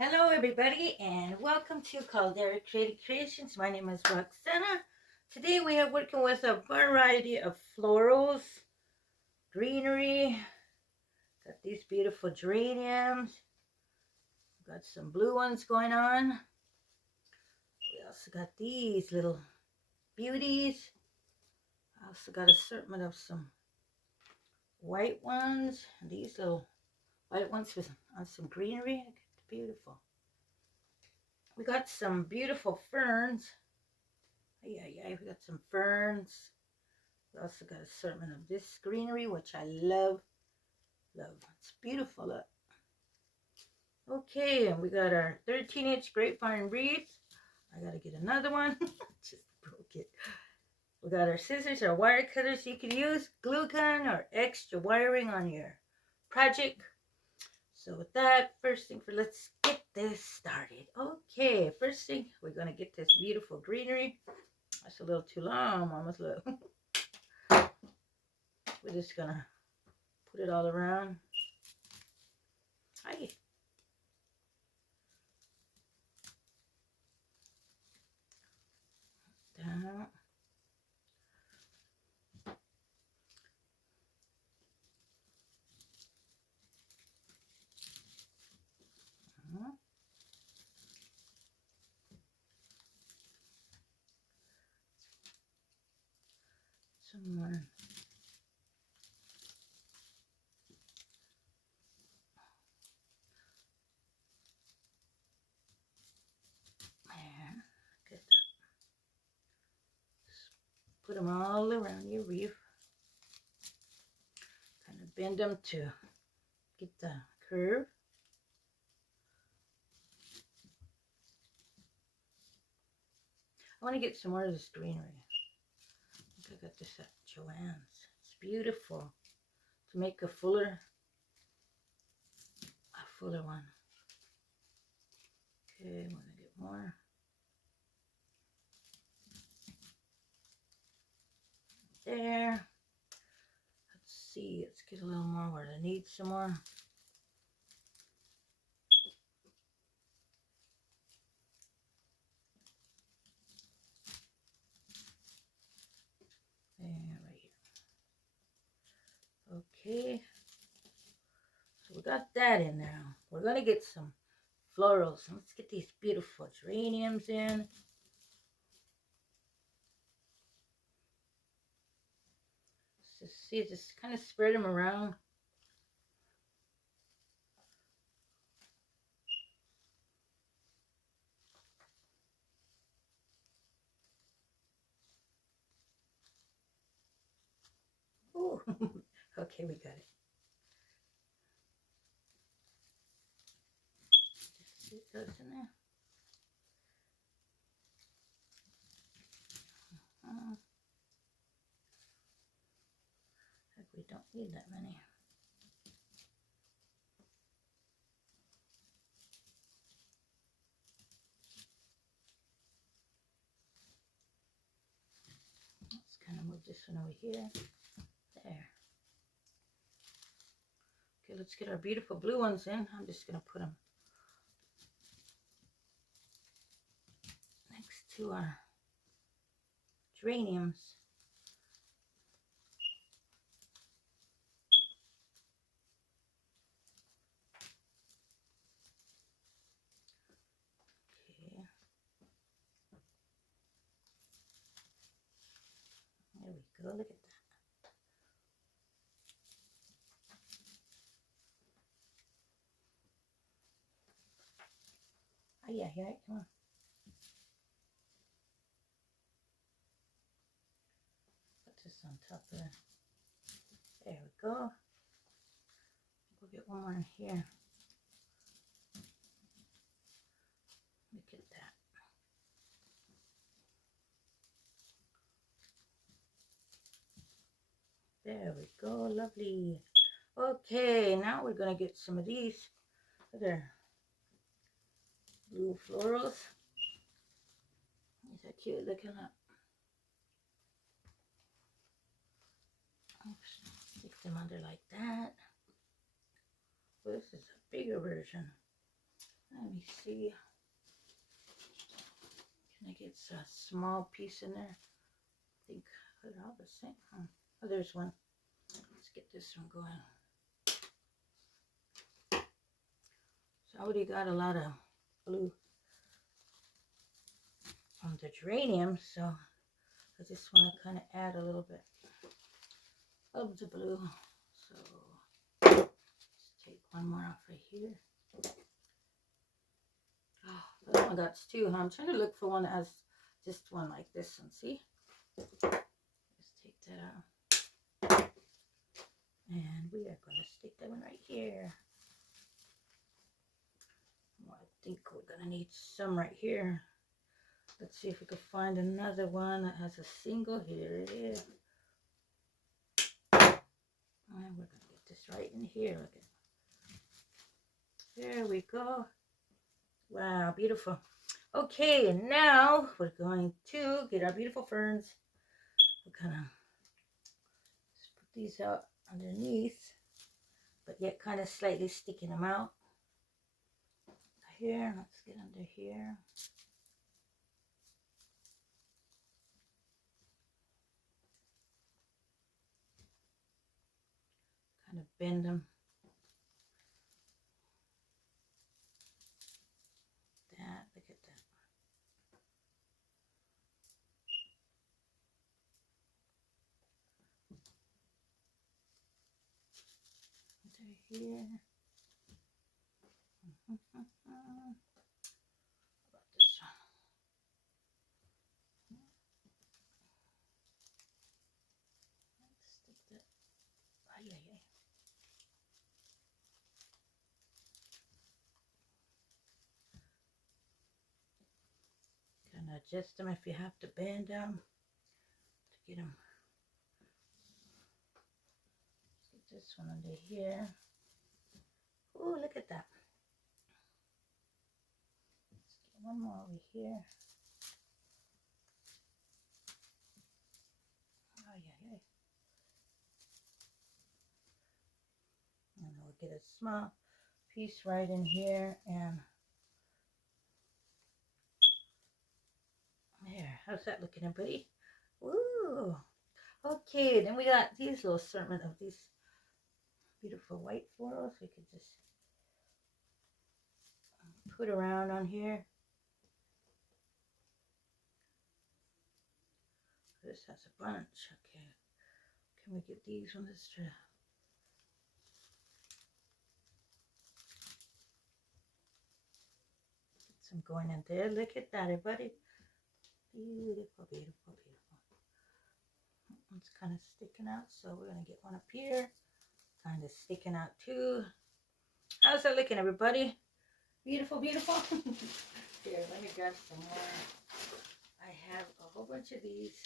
Hello everybody and welcome to Caldera Creative Creations. My name is Roxana. Today we are working with a variety of florals, greenery, got these beautiful geraniums, got some blue ones going on. We also got these little beauties. I also got assortment of some white ones, and these little white ones with on some greenery. Beautiful. We got some beautiful ferns. Yeah, we got some ferns. We also got assortment of this greenery, which I love. It's beautiful. Look. Okay, and we got our 13-inch grapevine wreath. I gotta get another one. Just broke it. We got our scissors, our wire cutters you can use, glue gun, or extra wiring on your project. So with that, let's get this started. Okay, first thing, we're gonna get this beautiful greenery. That's a little too long, almost look. We're just gonna put it all around. Hi. Down. Some more. There. Get that. Just put them all around your wreath. Kind of bend them to get the curve. I want to get some more of this greenery. I think I got this at Joann's. It's beautiful. To make a fuller one. Okay, I'm gonna get more. There. Let's see. Let's get a little more where I need some more. There, right here. Okay. So we got that in there. We're gonna get some florals. Let's get these beautiful geraniums in. Just kind of spread them around. Ooh. Okay, we got it. Just shoot those in there. We don't need that many. Let's kind of move this one over here. There. Okay, let's get our beautiful blue ones in. I'm just going to put them next to our geraniums. Okay. There we go. Look at that. Oh, yeah, come on. Put this on top of there. There we go. We'll get one more in here. Look at that. There we go. Lovely. Okay, now we're going to get some of these other blue florals. These are cute looking up. Oops, stick them under like that. Well, this is a bigger version. Let me see. Can I get a small piece in there? I think they're all the same. Huh? Oh, there's one. Let's get this one going. So I already got a lot of blue on the geranium, so I just want to kind of add a little bit of the blue. So let's take one more off right here. Oh, that one got two, huh? I'm trying to look for one that has just one like this one. See? Let's take that out. And we are going to stick that one right here. Well, I think we're going to need some right here. Let's see if we can find another one that has a single. Here it is. And we're going to get this right in here. Look at it. There we go. Wow, beautiful. Okay, and now we're going to get our beautiful ferns. We're going to just put these out underneath, but yet kind of slightly sticking them out. Here, let's get under here. Kind of bend them. That, look at that. Under here. How about this one? Let's stick that. Oh, yeah. Kind of adjust them if you have to bend them to get them. Let's get this one under here. Oh, look at that. Let's get one more over here. Oh, yeah. And we'll get a small piece right in here, and there. How's that looking, everybody? Woo! Okay, then we got these little assortment of these beautiful white florals. We could just put around on here. This has a bunch. Okay, can we get these on this tray? Get some going in there. Look at that, everybody. Beautiful. It's kind of sticking out, so we're going to get one up here. Kind of sticking out too. How's that looking, everybody? Beautiful. Here, let me grab some more. I have a whole bunch of these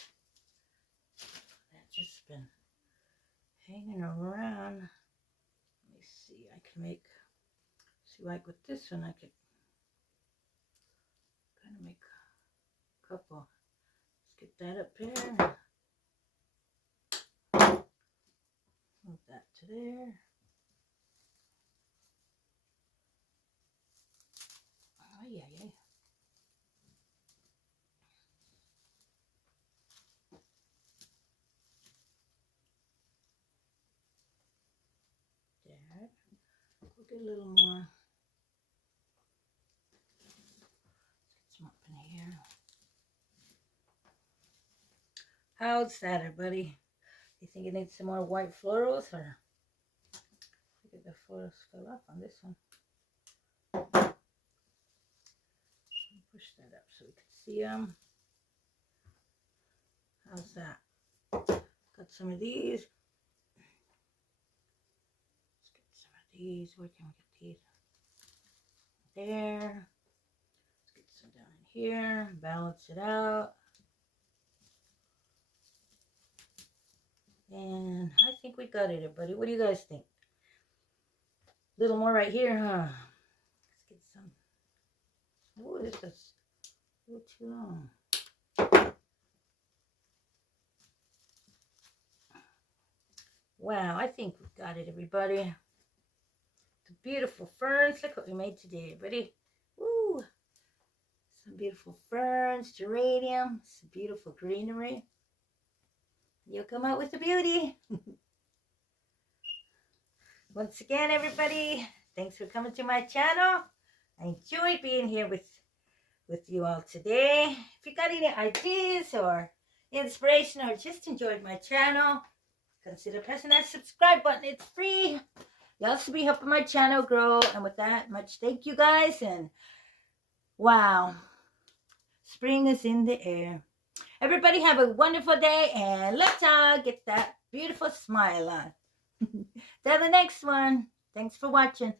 that just been hanging around. Let me see. I can make, see, like with this one, I could kind of make a couple. Let's get that up there. Move that to there. Oh, yeah. There. We'll get a little more. Let's get some up in here. How's that, everybody? You think it needs some more white florals, or look at the florals fell off on this one. Push that up so we can see them. How's that? Got some of these. Let's get some of these. Where can we get these? There. Let's get some down in here. Balance it out. And I think we got it, everybody. What do you guys think? A little more right here, huh? Let's get some. Oh, this is a little too long. Wow, I think we got it, everybody. The beautiful ferns. Look what we made today, everybody. Some beautiful ferns, geraniums, beautiful greenery. You'll come out with a beauty. Once again, everybody, thanks for coming to my channel. I enjoyed being here with you all today. If you got any ideas or inspiration or just enjoyed my channel, consider pressing that subscribe button. It's free. You also be helping my channel grow. And with that, much thank you guys. And wow, spring is in the air. Everybody have a wonderful day, and let's all get that beautiful smile on. Till the next one. Thanks for watching.